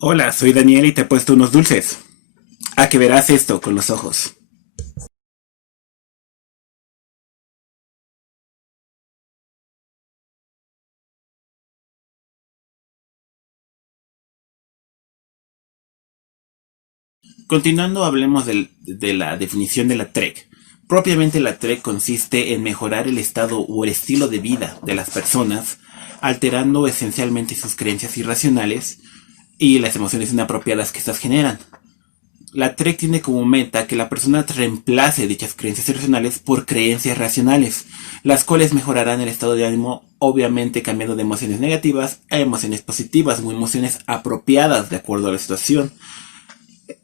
Hola, soy Daniel y te he puesto unos dulces. A que verás esto con los ojos. Continuando, hablemos de la definición de la TREC. Propiamente la TREC consiste en mejorar el estado o el estilo de vida de las personas, alterando esencialmente sus creencias irracionales y las emociones inapropiadas que estas generan. La TREC tiene como meta que la persona reemplace dichas creencias irracionales por creencias racionales, las cuales mejorarán el estado de ánimo, obviamente cambiando de emociones negativas a emociones positivas o emociones apropiadas de acuerdo a la situación.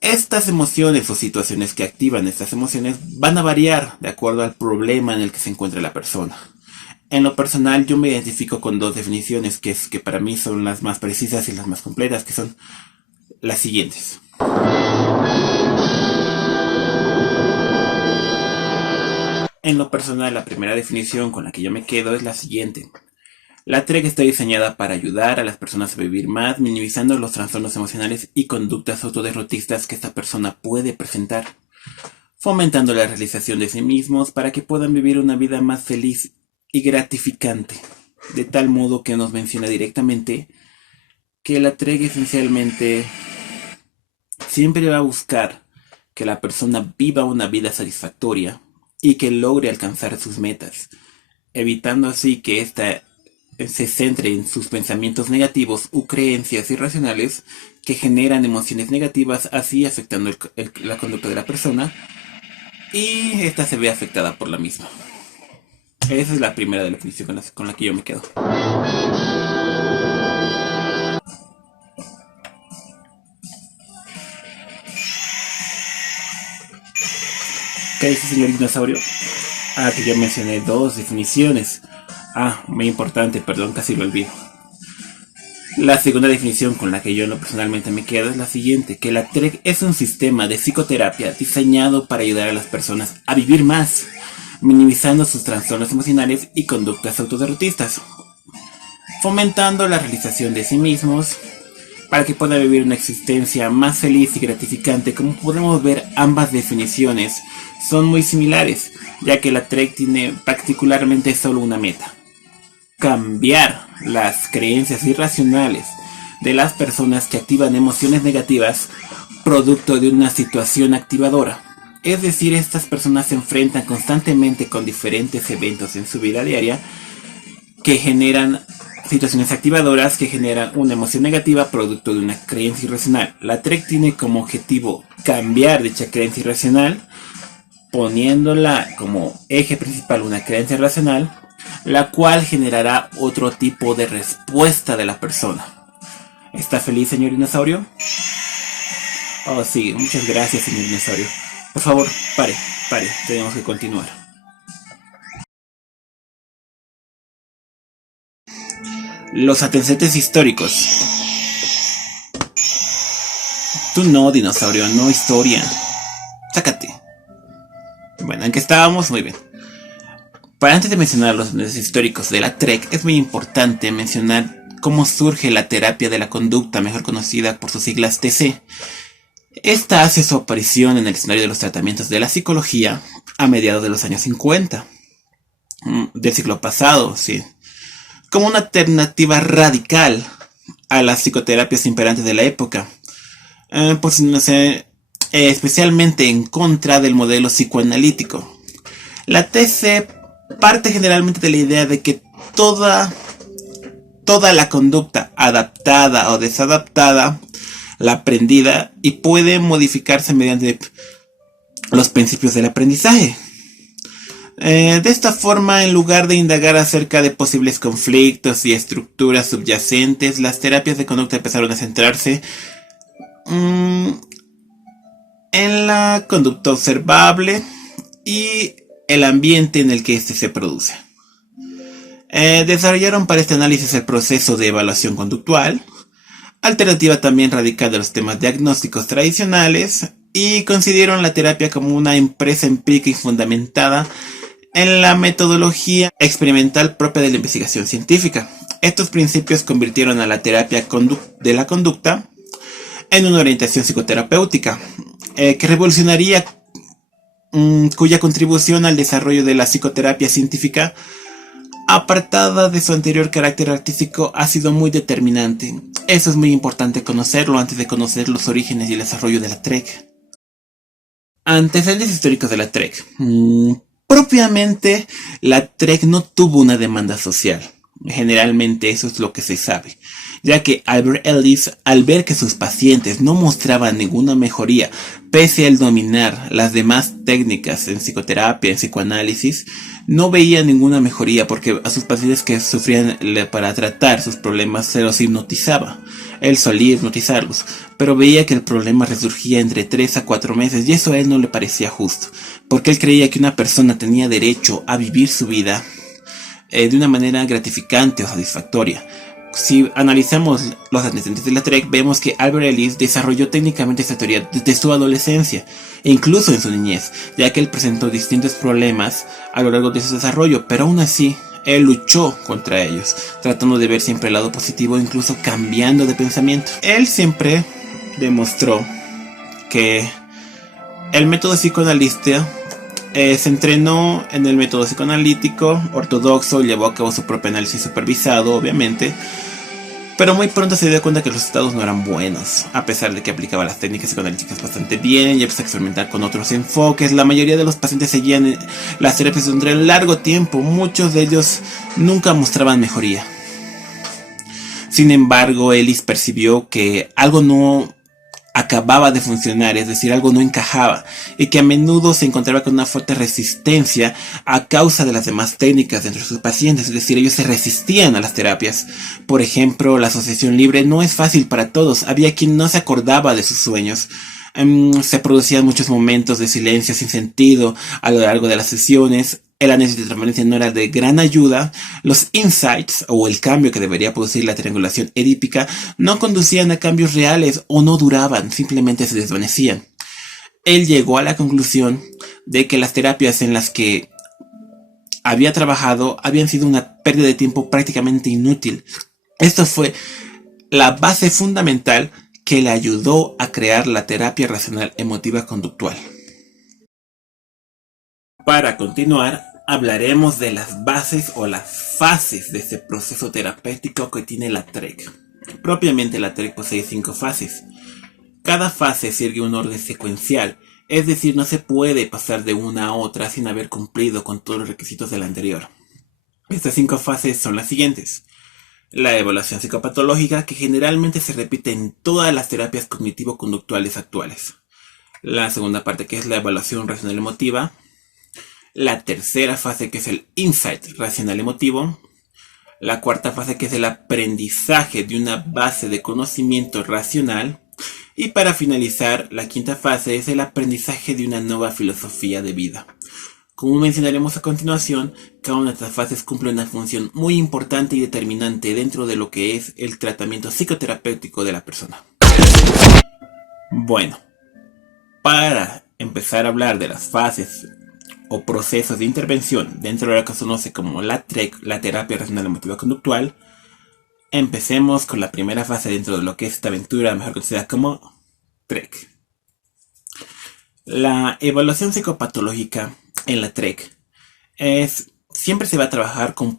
Estas emociones o situaciones que activan estas emociones van a variar de acuerdo al problema en el que se encuentre la persona. En lo personal, yo me identifico con dos definiciones que para mí son las más precisas y las más completas, que son las siguientes. En lo personal, la primera definición con la que yo me quedo es la siguiente. La TREC está diseñada para ayudar a las personas a vivir más, minimizando los trastornos emocionales y conductas autoderrotistas que esta persona puede presentar, fomentando la realización de sí mismos para que puedan vivir una vida más feliz y gratificante, de tal modo que nos menciona directamente que la TREC esencialmente siempre va a buscar que la persona viva una vida satisfactoria y que logre alcanzar sus metas, evitando así que ésta se centre en sus pensamientos negativos u creencias irracionales que generan emociones negativas, así afectando la conducta de la persona y esta se ve afectada por la misma. Esa es la primera definición con la que yo me quedo. ¿Qué dice señor dinosaurio? Ah, que yo mencioné dos definiciones. Ah, muy importante, perdón, casi lo olvido. La segunda definición con la que yo personalmente me quedo es la siguiente, que la TREC es un sistema de psicoterapia diseñado para ayudar a las personas a vivir más, minimizando sus trastornos emocionales y conductas autoderrotistas, fomentando la realización de sí mismos para que puedan vivir una existencia más feliz y gratificante. Como podemos ver, ambas definiciones son muy similares, ya que la TREC tiene particularmente solo una meta: cambiar las creencias irracionales de las personas que activan emociones negativas producto de una situación activadora. Es decir, estas personas se enfrentan constantemente con diferentes eventos en su vida diaria que generan situaciones activadoras que generan una emoción negativa producto de una creencia irracional. La TREC tiene como objetivo cambiar dicha creencia irracional, poniéndola como eje principal una creencia racional, la cual generará otro tipo de respuesta de la persona. ¿Está feliz, señor dinosaurio? Oh, sí, muchas gracias, señor dinosaurio. Por favor, pare, tenemos que continuar. Los antecedentes históricos. Tú no, dinosaurio, no historia. Sácate. Bueno, ¿en qué estábamos? Muy bien. Para antes de mencionar los antecedentes históricos de la TREC, es muy importante mencionar cómo surge la terapia de la conducta, mejor conocida por sus siglas TC. Esta hace su aparición en el escenario de los tratamientos de la psicología a mediados de los años 50 del siglo pasado, sí, como una alternativa radical a las psicoterapias imperantes de la época, pues no sé, especialmente en contra del modelo psicoanalítico. La TC parte generalmente de la idea de que toda la conducta adaptada o desadaptada, la aprendida, y puede modificarse mediante los principios del aprendizaje. De esta forma, en lugar de indagar acerca de posibles conflictos y estructuras subyacentes, las terapias de conducta empezaron a centrarse en la conducta observable y el ambiente en el que éste se produce. Desarrollaron para este análisis el proceso de evaluación conductual, alternativa también radical de los temas diagnósticos tradicionales, y consideraron la terapia como una empresa empírica y fundamentada en la metodología experimental propia de la investigación científica. Estos principios convirtieron a la terapia de la conducta en una orientación psicoterapéutica que revolucionaría, cuya contribución al desarrollo de la psicoterapia científica, apartada de su anterior carácter artístico, ha sido muy determinante. Eso es muy importante conocerlo antes de conocer los orígenes y el desarrollo de la TREC. Antecedentes históricos de la TREC. Propiamente, la TREC no tuvo una demanda social. Generalmente eso es lo que se sabe, ya que Albert Ellis, al ver que sus pacientes no mostraban ninguna mejoría, pese al dominar las demás técnicas en psicoterapia, en psicoanálisis, no veía ninguna mejoría porque a sus pacientes que sufrían para tratar sus problemas se los hipnotizaba. Él solía hipnotizarlos, pero veía que el problema resurgía entre 3 a 4 meses y eso a él no le parecía justo, porque él creía que una persona tenía derecho a vivir su vida de una manera gratificante o satisfactoria. Si analizamos los antecedentes de la TREC, vemos que Albert Ellis desarrolló técnicamente esta teoría desde su adolescencia e incluso en su niñez, ya que él presentó distintos problemas a lo largo de su desarrollo, pero aún así él luchó contra ellos, tratando de ver siempre el lado positivo, incluso cambiando de pensamiento. Él siempre demostró que el método psicoanalista se entrenó en el método psicoanalítico ortodoxo, llevó a cabo su propio análisis supervisado, obviamente, pero muy pronto se dio cuenta que los resultados no eran buenos, a pesar de que aplicaba las técnicas psicoanalíticas bastante bien y empezó a experimentar con otros enfoques. La mayoría de los pacientes seguían las terapias durante un largo tiempo, muchos de ellos nunca mostraban mejoría. Sin embargo, Ellis percibió que algo no acababa de funcionar, es decir, algo no encajaba, y que a menudo se encontraba con una fuerte resistencia a causa de las demás técnicas dentro de sus pacientes, es decir, ellos se resistían a las terapias. Por ejemplo, la asociación libre no es fácil para todos, había quien no se acordaba de sus sueños. Se producían muchos momentos de silencio sin sentido a lo largo de las sesiones. El análisis de transferencia no era de gran ayuda. Los insights, o el cambio que debería producir la triangulación edípica, no conducían a cambios reales o no duraban, simplemente se desvanecían. Él llegó a la conclusión de que las terapias en las que había trabajado habían sido una pérdida de tiempo prácticamente inútil. Esto fue la base fundamental que le ayudó a crear la terapia racional emotiva conductual. Para continuar, hablaremos de las bases o las fases de este proceso terapéutico que tiene la TREC. Propiamente la TREC posee 5 fases. Cada fase sigue un orden secuencial, es decir, no se puede pasar de una a otra sin haber cumplido con todos los requisitos de la anterior. Estas 5 fases son las siguientes. La evaluación psicopatológica, que generalmente se repite en todas las terapias cognitivo-conductuales actuales. La segunda parte, que es la evaluación racional emotiva. La tercera fase, que es el insight racional emotivo. La cuarta fase, que es el aprendizaje de una base de conocimiento racional. Y para finalizar, la quinta fase es el aprendizaje de una nueva filosofía de vida. Como mencionaremos a continuación, cada una de estas fases cumple una función muy importante y determinante dentro de lo que es el tratamiento psicoterapéutico de la persona. Bueno, para empezar a hablar de las fases o procesos de intervención dentro de lo que se conoce como la TREC, la terapia racional emotiva conductual, empecemos con la primera fase dentro de lo que es esta aventura, mejor conocida como TREC. La evaluación psicopatológica en la TREC siempre se va a trabajar con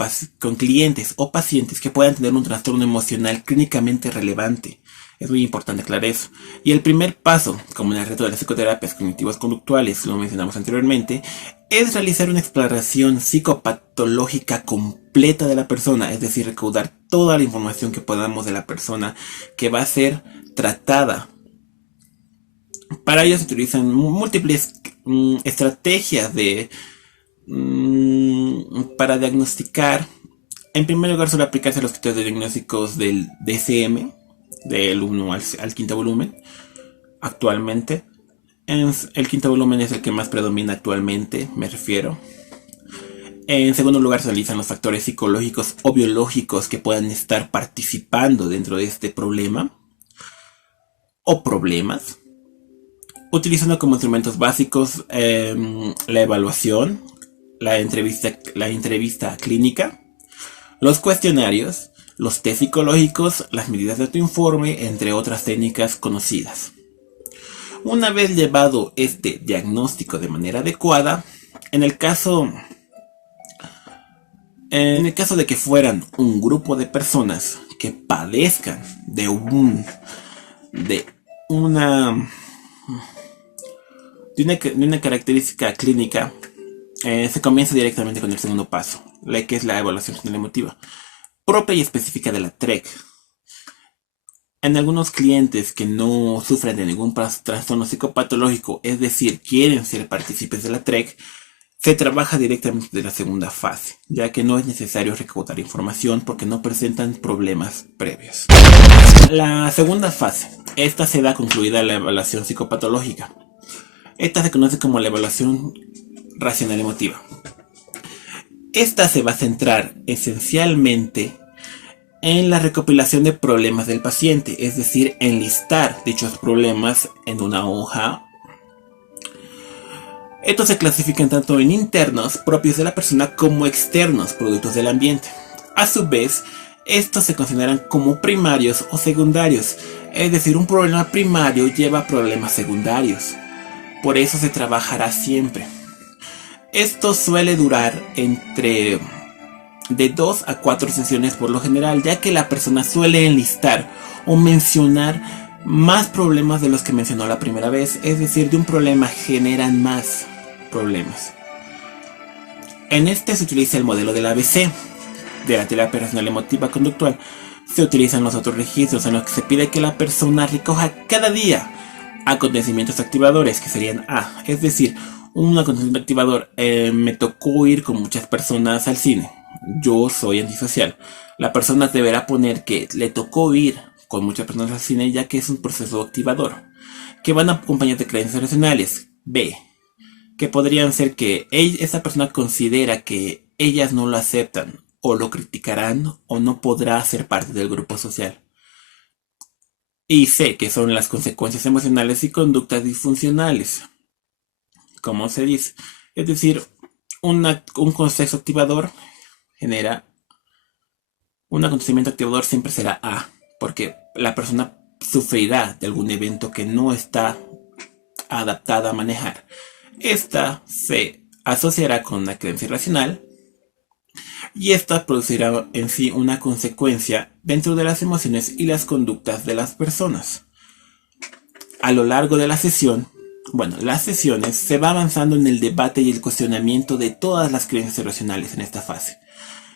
clientes o pacientes que puedan tener un trastorno emocional clínicamente relevante. Es muy importante aclarar eso. Y el primer paso, como en el reto de las psicoterapias cognitivas conductuales, lo mencionamos anteriormente, es realizar una exploración psicopatológica completa de la persona, es decir, recaudar toda la información que podamos de la persona que va a ser tratada. Para ello se utilizan múltiples estrategias para diagnosticar. En primer lugar, suele aplicarse a los criterios de diagnósticos del DSM, del 1 al 5 volumen, actualmente. El 5 volumen es el que más predomina actualmente, me refiero. En segundo lugar, se analizan los factores psicológicos o biológicos que puedan estar participando dentro de este problema o problemas, utilizando como instrumentos básicos la evaluación, la entrevista clínica, los cuestionarios, los test psicológicos, las medidas de autoinforme, entre otras técnicas conocidas. Una vez llevado este diagnóstico de manera adecuada, en el caso de que fueran un grupo de personas que padezcan de una característica clínica, se comienza directamente con el segundo paso, que es la evaluación racional emotiva, propia y específica de la TREC. En algunos clientes que no sufren de ningún trastorno psicopatológico, es decir, quieren ser partícipes de la TREC, se trabaja directamente de la segunda fase, ya que no es necesario recaudar información porque no presentan problemas previos. La segunda fase, esta se da concluida la evaluación psicopatológica. Esta se conoce como la evaluación racional emotiva. Esta se va a centrar esencialmente en la recopilación de problemas del paciente, es decir, enlistar dichos problemas en una hoja. Estos se clasifican tanto en internos, propios de la persona, como externos, productos del ambiente. A su vez, estos se consideran como primarios o secundarios, es decir, un problema primario lleva problemas secundarios. Por eso se trabajará siempre. Esto suele durar entre de 2 a 4 sesiones por lo general, ya que la persona suele enlistar o mencionar más problemas de los que mencionó la primera vez, es decir, de un problema generan más problemas. En este se utiliza el modelo del ABC, de la terapia racional emotiva conductual. Se utilizan los otros registros en los que se pide que la persona recoja cada día acontecimientos activadores, que serían A, es decir, un acontecimiento activador. Me tocó ir con muchas personas al cine. Yo soy antisocial. La persona deberá poner que le tocó ir con muchas personas al cine, ya que es un proceso activador, que van acompañados de creencias racionales. B, que podrían ser que esa persona considera que ellas no lo aceptan, o lo criticarán, o no podrá ser parte del grupo social. Y C, que son las consecuencias emocionales y conductas disfuncionales. Como se dice, es decir, un contexto activador genera un acontecimiento activador, siempre será A, porque la persona sufrirá de algún evento que no está adaptada a manejar. Esta se asociará con una creencia irracional y esta producirá en sí una consecuencia dentro de las emociones y las conductas de las personas. A lo largo de la sesión, las sesiones se va avanzando en el debate y el cuestionamiento de todas las creencias irracionales en esta fase.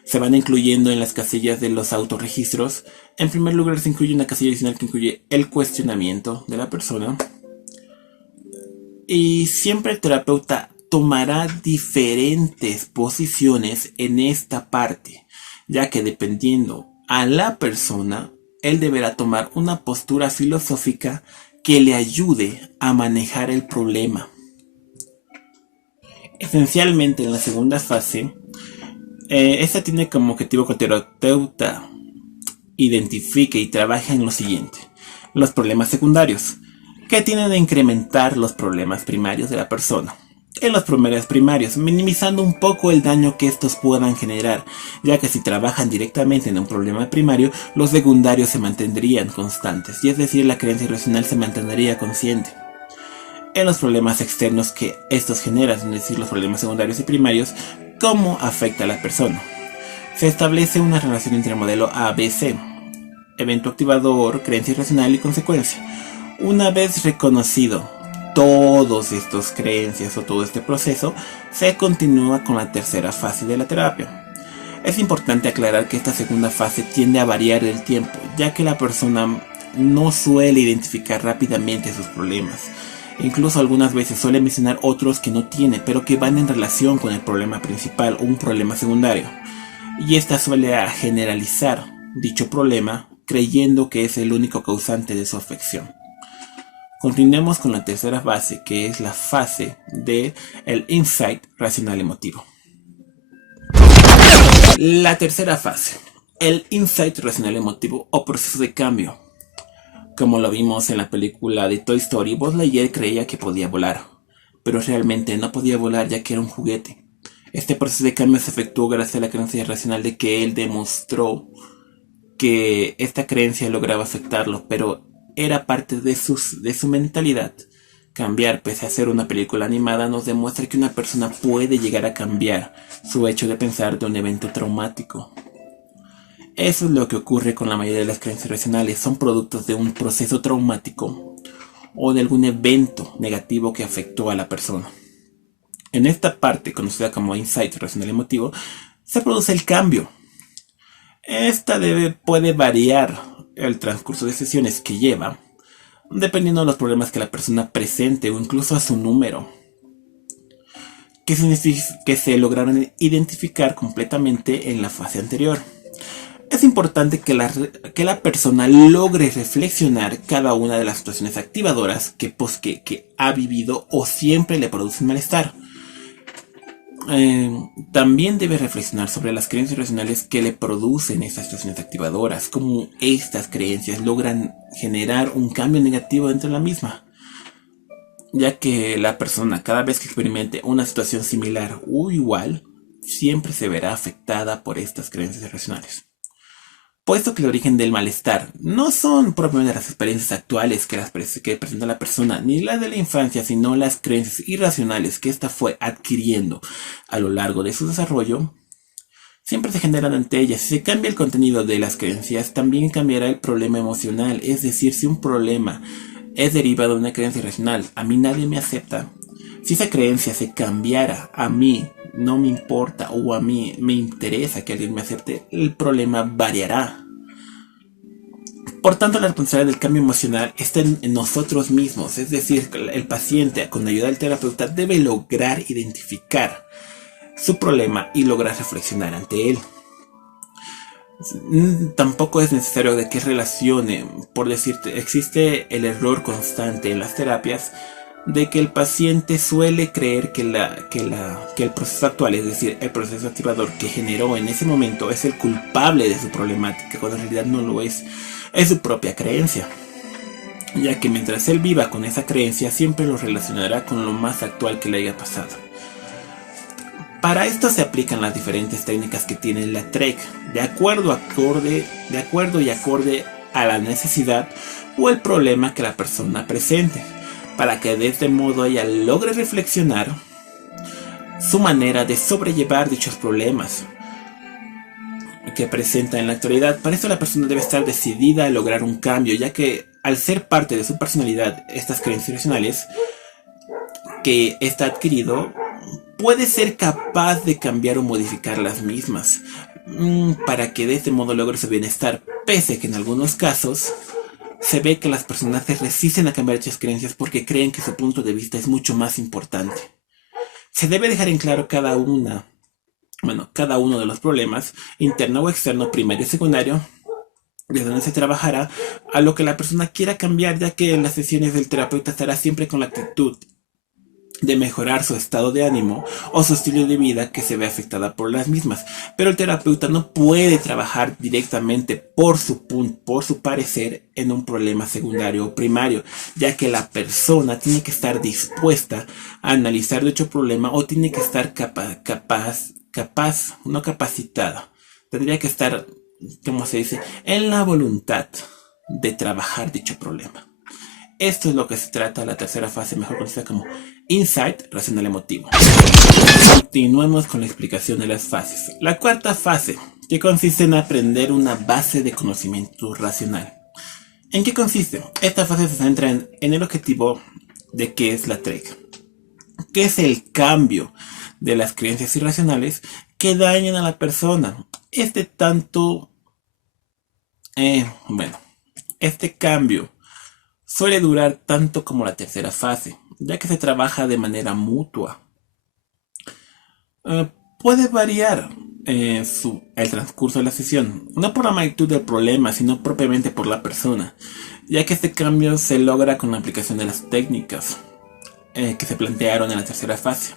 Se van incluyendo en las casillas de los autorregistros. En primer lugar se incluye una casilla adicional que incluye el cuestionamiento de la persona. Y siempre el terapeuta tomará diferentes posiciones en esta parte, ya que dependiendo a la persona, él deberá tomar una postura filosófica que le ayude a manejar el problema. Esencialmente en la segunda fase, esta tiene como objetivo que el terapeuta identifique y trabaje en lo siguiente: los problemas secundarios, que tienden a incrementar los problemas primarios de la persona. En los problemas primarios, minimizando un poco el daño que estos puedan generar, ya que si trabajan directamente en un problema primario, los secundarios se mantendrían constantes, y es decir, la creencia irracional se mantendría consciente. En los problemas externos que estos generan, es decir, los problemas secundarios y primarios, ¿cómo afecta a la persona? Se establece una relación entre el modelo ABC, evento activador, creencia irracional y consecuencia. Una vez reconocido todos estos creencias o todo este proceso, se continúa con la tercera fase de la terapia. Es importante aclarar que esta segunda fase tiende a variar el tiempo, ya que la persona no suele identificar rápidamente sus problemas. Incluso algunas veces suele mencionar otros que no tiene, pero que van en relación con el problema principal o un problema secundario. Y esta suele generalizar dicho problema, creyendo que es el único causante de su afección. Continuemos con la tercera fase, que es la fase del insight racional emotivo. La tercera fase, el insight racional emotivo o proceso de cambio. Como lo vimos en la película de Toy Story, Buzz Lightyear creía que podía volar, pero realmente no podía volar ya que era un juguete. Este proceso de cambio se efectuó gracias a la creencia racional de que él demostró que esta creencia lograba afectarlo, pero era parte de su mentalidad. Cambiar, pese a ser una película animada, nos demuestra que una persona puede llegar a cambiar su hecho de pensar de un evento traumático. Eso es lo que ocurre con la mayoría de las creencias racionales. Son productos de un proceso traumático o de algún evento negativo que afectó a la persona. En esta parte, conocida como insight racional emotivo, se produce el cambio. Esta puede variar el transcurso de sesiones que lleva, dependiendo de los problemas que la persona presente o incluso a su número, que se lograron identificar completamente en la fase anterior. Es importante que la persona logre reflexionar cada una de las situaciones activadoras que ha vivido o siempre le producen malestar. También debe reflexionar sobre las creencias racionales que le producen estas situaciones activadoras, cómo estas creencias logran generar un cambio negativo dentro de la misma, ya que la persona, cada vez que experimente una situación similar o igual, siempre se verá afectada por estas creencias racionales. Puesto que el origen del malestar no son propiamente las experiencias actuales que presenta la persona, ni las de la infancia, sino las creencias irracionales que ésta fue adquiriendo a lo largo de su desarrollo, siempre se generan ante ellas. Si se cambia el contenido de las creencias, también cambiará el problema emocional. Es decir, si un problema es derivado de una creencia irracional, a mí nadie me acepta. Si esa creencia se cambiara, a mí no me importa o a mí me interesa que alguien me acepte, el problema variará. Por tanto, la responsabilidad del cambio emocional está en nosotros mismos, es decir, el paciente, con ayuda del terapeuta, debe lograr identificar su problema y lograr reflexionar ante él. Tampoco es necesario de que relacione, por decirte, existe el error constante en las terapias de que el paciente suele creer que el proceso actual, es decir, el proceso activador que generó en ese momento, es el culpable de su problemática, cuando en realidad no lo es su propia creencia, ya que mientras él viva con esa creencia siempre lo relacionará con lo más actual que le haya pasado. Para esto se aplican las diferentes técnicas que tiene la TREC, de acuerdo y acorde a la necesidad o el problema que la persona presente, para que de este modo ella logre reflexionar su manera de sobrellevar dichos problemas que presenta en la actualidad. Para eso la persona debe estar decidida a lograr un cambio, ya que al ser parte de su personalidad, estas creencias racionales que está adquirido, puede ser capaz de cambiar o modificar las mismas, para que de este modo logre su bienestar, pese que en algunos casos se ve que las personas se resisten a cambiar dichas creencias porque creen que su punto de vista es mucho más importante. Se debe dejar en claro cada uno de los problemas, interno o externo, primario y secundario, desde donde se trabajará a lo que la persona quiera cambiar, ya que en las sesiones del terapeuta estará siempre con la actitud de mejorar su estado de ánimo o su estilo de vida que se ve afectada por las mismas. Pero el terapeuta no puede trabajar directamente por su parecer en un problema secundario o primario, ya que la persona tiene que estar dispuesta a analizar dicho problema o tiene que estar no capacitada. Tendría que estar, como se dice, en la voluntad de trabajar dicho problema. Esto es lo que se trata la tercera fase, mejor conocida como Insight Racional Emotivo. Continuemos con la explicación de las fases. La cuarta fase, que consiste en aprender una base de conocimiento racional. ¿En qué consiste? Esta fase se centra en el objetivo de qué es la TREC, que es el cambio de las creencias irracionales que dañan a la persona. Este cambio suele durar tanto como la tercera fase, ya que se trabaja de manera mutua. Puede variar el transcurso de la sesión, no por la magnitud del problema, sino propiamente por la persona, ya que este cambio se logra con la aplicación de las técnicas que se plantearon en la tercera fase.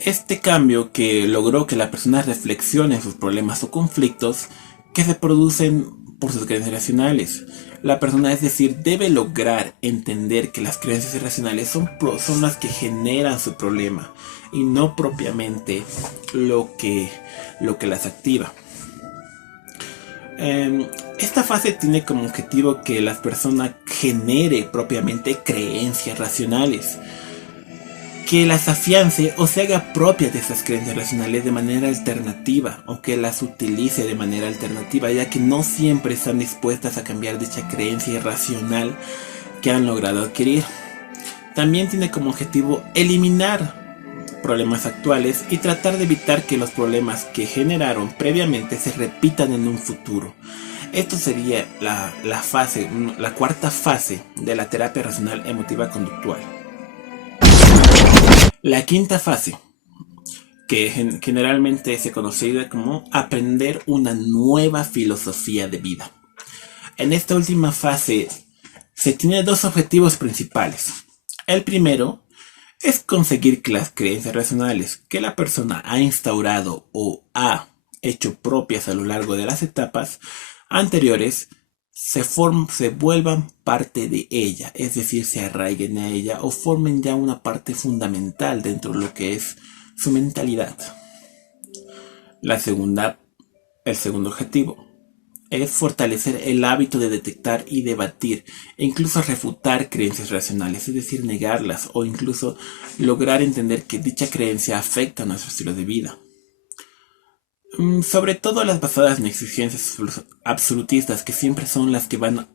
Este cambio que logró que la persona reflexione en sus problemas o conflictos que se producen por sus creencias irracionales. La persona, es decir, debe lograr entender que las creencias irracionales son las que generan su problema y no propiamente lo que las activa. Esta fase tiene como objetivo que la persona genere propiamente creencias racionales, que las afiance o se haga propias de esas creencias racionales de manera alternativa, o que las utilice de manera alternativa, ya que no siempre están dispuestas a cambiar dicha creencia irracional que han logrado adquirir. También tiene como objetivo eliminar problemas actuales y tratar de evitar que los problemas que generaron previamente se repitan en un futuro. Esto sería la cuarta fase de la terapia racional emotiva conductual. La quinta fase, que generalmente se conoce como aprender una nueva filosofía de vida. En esta última fase se tienen dos objetivos principales. El primero es conseguir que las creencias racionales que la persona ha instaurado o ha hecho propias a lo largo de las etapas anteriores se vuelvan parte de ella, es decir, se arraiguen a ella o formen ya una parte fundamental dentro de lo que es su mentalidad. El segundo objetivo es fortalecer el hábito de detectar y debatir e incluso refutar creencias racionales, es decir, negarlas o incluso lograr entender que dicha creencia afecta a nuestro estilo de vida. Sobre todo las basadas en exigencias absolutistas, que siempre son las que van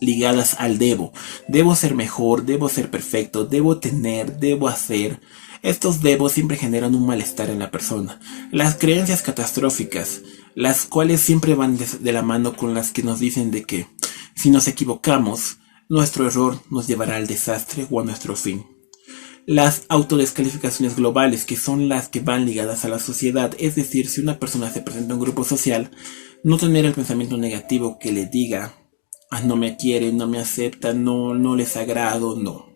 ligadas al debo. Debo ser mejor, debo ser perfecto, debo tener, debo hacer. Estos debos siempre generan un malestar en la persona. Las creencias catastróficas, las cuales siempre van de la mano con las que nos dicen de que si nos equivocamos, nuestro error nos llevará al desastre o a nuestro fin. Las autodescalificaciones globales, que son las que van ligadas a la sociedad, es decir, si una persona se presenta a un grupo social, no tener el pensamiento negativo que le diga, no me quiere, no me acepta, no les agrado, no.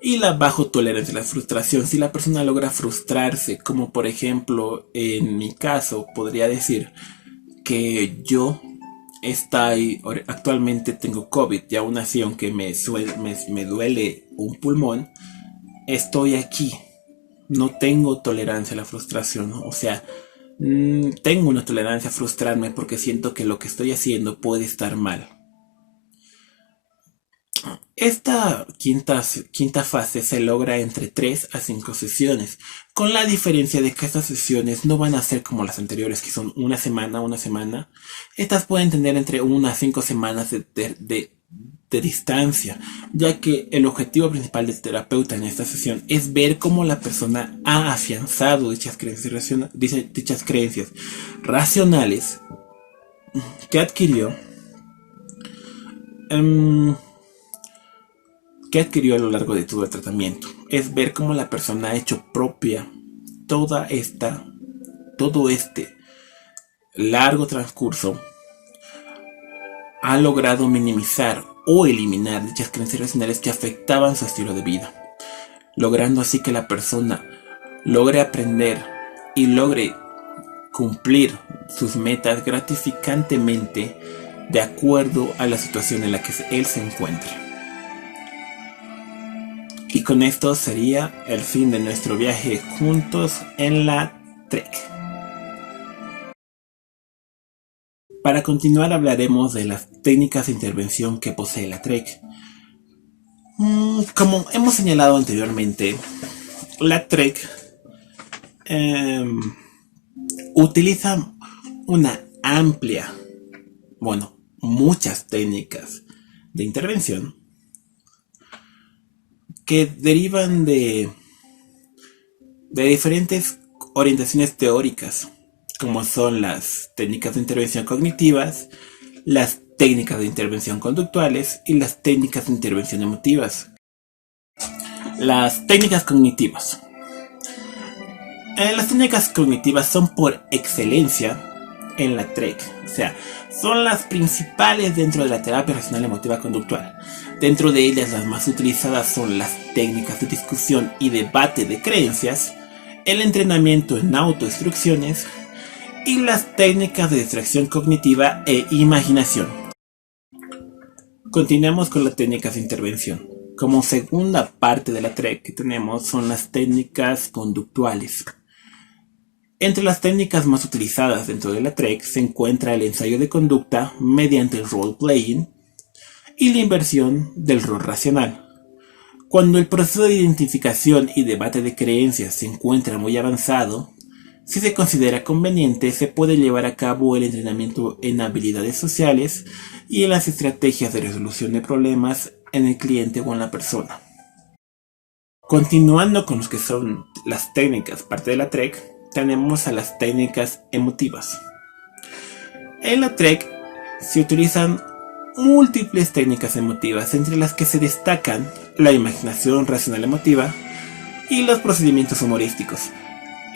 Y la bajo tolerancia a la frustración, si la persona logra frustrarse, como por ejemplo en mi caso, podría decir que yo actualmente tengo COVID y aún así, aunque me duele un pulmón, estoy aquí. No tengo tolerancia a la frustración, ¿no? O sea, tengo una tolerancia a frustrarme porque siento que lo que estoy haciendo puede estar mal. Esta quinta fase se logra entre 3 a 5 sesiones, con la diferencia de que estas sesiones no van a ser como las anteriores, que son una semana. Estas pueden tener entre 1 a 5 semanas de distancia, ya que el objetivo principal del terapeuta en esta sesión es ver cómo la persona ha afianzado dichas creencias racionales que adquirió a lo largo de todo el tratamiento. Es ver cómo la persona ha hecho propia todo este largo transcurso, ha logrado minimizar o eliminar dichas creencias racionales que afectaban su estilo de vida, logrando así que la persona logre aprender y logre cumplir sus metas gratificantemente de acuerdo a la situación en la que él se encuentra. Y con esto sería el fin de nuestro viaje juntos en la TREC. Para continuar hablaremos de las técnicas de intervención que posee la TREC. Como hemos señalado anteriormente, la TREC utiliza muchas técnicas de intervención que derivan de diferentes orientaciones teóricas, como son las técnicas de intervención cognitivas, las técnicas de intervención conductuales y las técnicas de intervención emotivas. Las técnicas cognitivas. Las técnicas cognitivas son por excelencia en la TREC, o sea, son las principales dentro de la terapia racional emotiva conductual. Dentro de ellas, las más utilizadas son las técnicas de discusión y debate de creencias, el entrenamiento en autoinstrucciones y las técnicas de distracción cognitiva e imaginación. Continuamos con las técnicas de intervención. Como segunda parte de la TREC que tenemos son las técnicas conductuales. Entre las técnicas más utilizadas dentro de la TREC se encuentra el ensayo de conducta mediante el role-playing y la inversión del rol racional. Cuando el proceso de identificación y debate de creencias se encuentra muy avanzado, si se considera conveniente, se puede llevar a cabo el entrenamiento en habilidades sociales y en las estrategias de resolución de problemas en el cliente o en la persona. Continuando con los que son las técnicas parte de la TREC, tenemos a las técnicas emotivas. En la TREC se utilizan múltiples técnicas emotivas, entre las que se destacan la imaginación racional emotiva y los procedimientos humorísticos,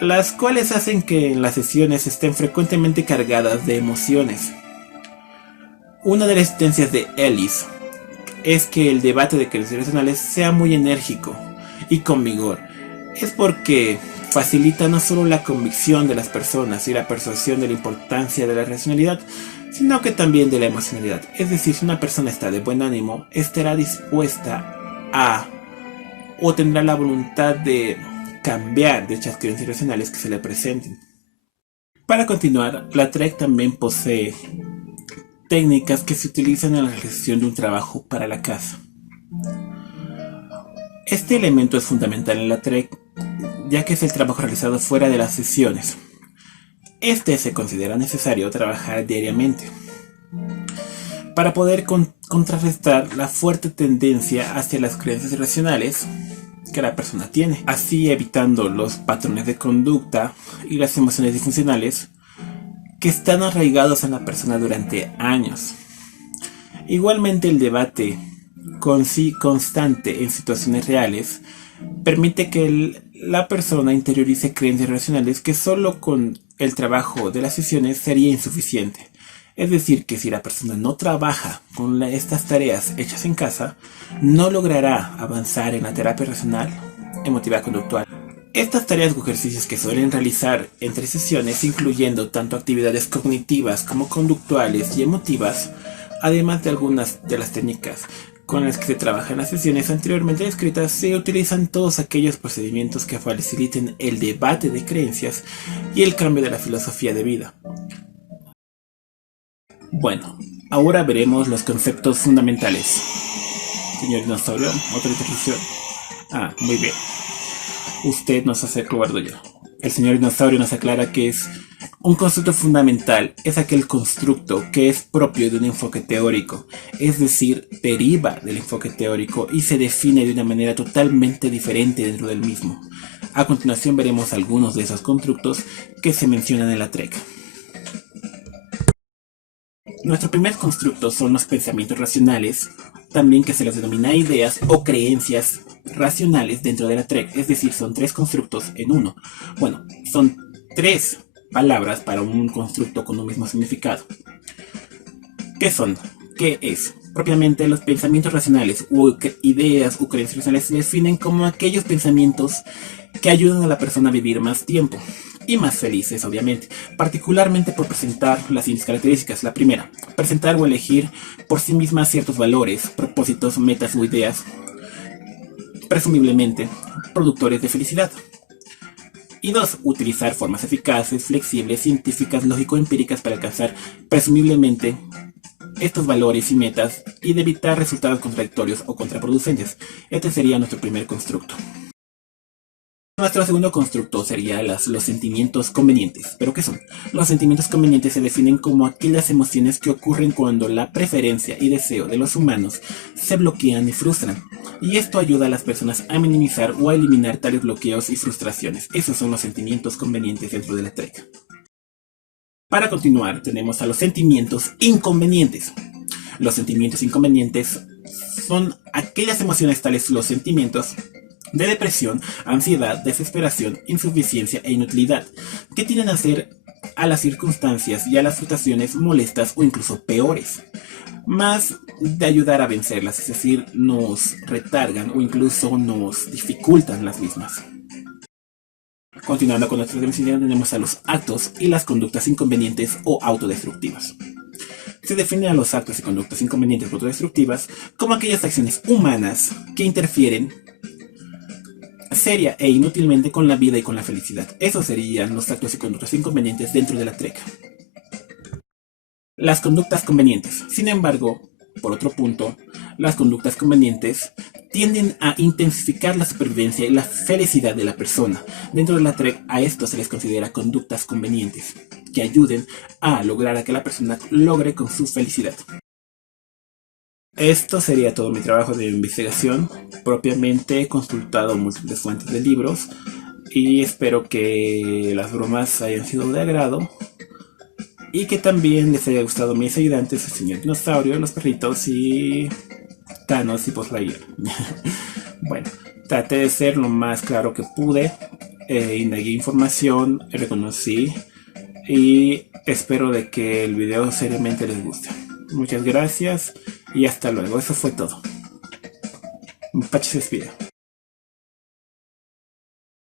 las cuales hacen que las sesiones estén frecuentemente cargadas de emociones. Una de las tendencias de Ellis es que el debate de creencias racionales sea muy enérgico y con vigor. Es porque facilita no solo la convicción de las personas y la persuasión de la importancia de la racionalidad, sino que también de la emocionalidad. Es decir, si una persona está de buen ánimo, estará dispuesta a o tendrá la voluntad de cambiar dichas creencias racionales que se le presenten. Para continuar, la TREC también posee técnicas que se utilizan en la realización de un trabajo para la casa. Este elemento es fundamental en la TREC, ya que es el trabajo realizado fuera de las sesiones. Este se considera necesario trabajar diariamente para poder contrarrestar la fuerte tendencia hacia las creencias racionales que la persona tiene, así evitando los patrones de conducta y las emociones disfuncionales que están arraigados en la persona durante años. Igualmente, el debate constante en situaciones reales permite que la persona interiorice creencias racionales que solo con el trabajo de las sesiones sería insuficiente. Es decir, que si la persona no trabaja con estas tareas hechas en casa, no logrará avanzar en la terapia racional emotiva conductual. Estas tareas o ejercicios que suelen realizar entre sesiones, incluyendo tanto actividades cognitivas como conductuales y emotivas, además de algunas de las técnicas con las que se trabaja en las sesiones anteriormente descritas, se utilizan todos aquellos procedimientos que faciliten el debate de creencias y el cambio de la filosofía de vida. Bueno, ahora veremos los conceptos fundamentales. Señor dinosaurio, otra interrupción. Muy bien. Usted nos hace Roberto yo. El señor dinosaurio nos aclara que es un concepto fundamental, es aquel constructo que es propio de un enfoque teórico, es decir, deriva del enfoque teórico y se define de una manera totalmente diferente dentro del mismo. A continuación veremos algunos de esos constructos que se mencionan en la TREC. Nuestro primer constructo son los pensamientos racionales, también que se los denomina ideas o creencias racionales dentro de la TREC, es decir, son tres constructos en uno. Bueno, son tres palabras para un constructo con un mismo significado. ¿Qué son? ¿Qué es? Propiamente, los pensamientos racionales u ideas o creencias racionales se definen como aquellos pensamientos que ayudan a la persona a vivir más tiempo y más felices, obviamente, particularmente por presentar las siguientes características. La primera, presentar o elegir por sí misma ciertos valores, propósitos, metas o ideas, presumiblemente productores de felicidad. Y dos, utilizar formas eficaces, flexibles, científicas, lógico-empíricas para alcanzar presumiblemente estos valores y metas y de evitar resultados contradictorios o contraproducentes. Este sería nuestro primer constructo. Nuestro segundo constructo sería los sentimientos convenientes. ¿Pero qué son? Los sentimientos convenientes se definen como aquellas emociones que ocurren cuando la preferencia y deseo de los humanos se bloquean y frustran. Y esto ayuda a las personas a minimizar o a eliminar tales bloqueos y frustraciones. Esos son los sentimientos convenientes dentro de la TREC. Para continuar, tenemos a los sentimientos inconvenientes. Los sentimientos inconvenientes son aquellas emociones tales los sentimientos de depresión, ansiedad, desesperación, insuficiencia e inutilidad, que tienden a hacer a las circunstancias y a las situaciones molestas o incluso peores, más de ayudar a vencerlas, es decir, nos retardan o incluso nos dificultan las mismas. Continuando con nuestra definición, tenemos a los actos y las conductas inconvenientes o autodestructivas. Se define a los actos y conductas inconvenientes o autodestructivas como aquellas acciones humanas que interfieren seria e inútilmente con la vida y con la felicidad. Esos serían los actos y conductas inconvenientes dentro de la TREC. Las conductas convenientes. Sin embargo, por otro punto, las conductas convenientes tienden a intensificar la supervivencia y la felicidad de la persona. Dentro de la TREC a esto se les considera conductas convenientes, que ayuden a lograr a que la persona logre con su felicidad. Esto sería todo mi trabajo de investigación. Propiamente he consultado múltiples fuentes de libros y espero que las bromas hayan sido de agrado y que también les haya gustado mis ayudantes, el señor Dinosaurio, los perritos y Thanos y Buzz Lightyear. Bueno, traté de ser lo más claro que pude, indagué información, reconocí y espero de que el video seriamente les guste. Muchas gracias y hasta luego. Eso fue todo. Pachi se despide.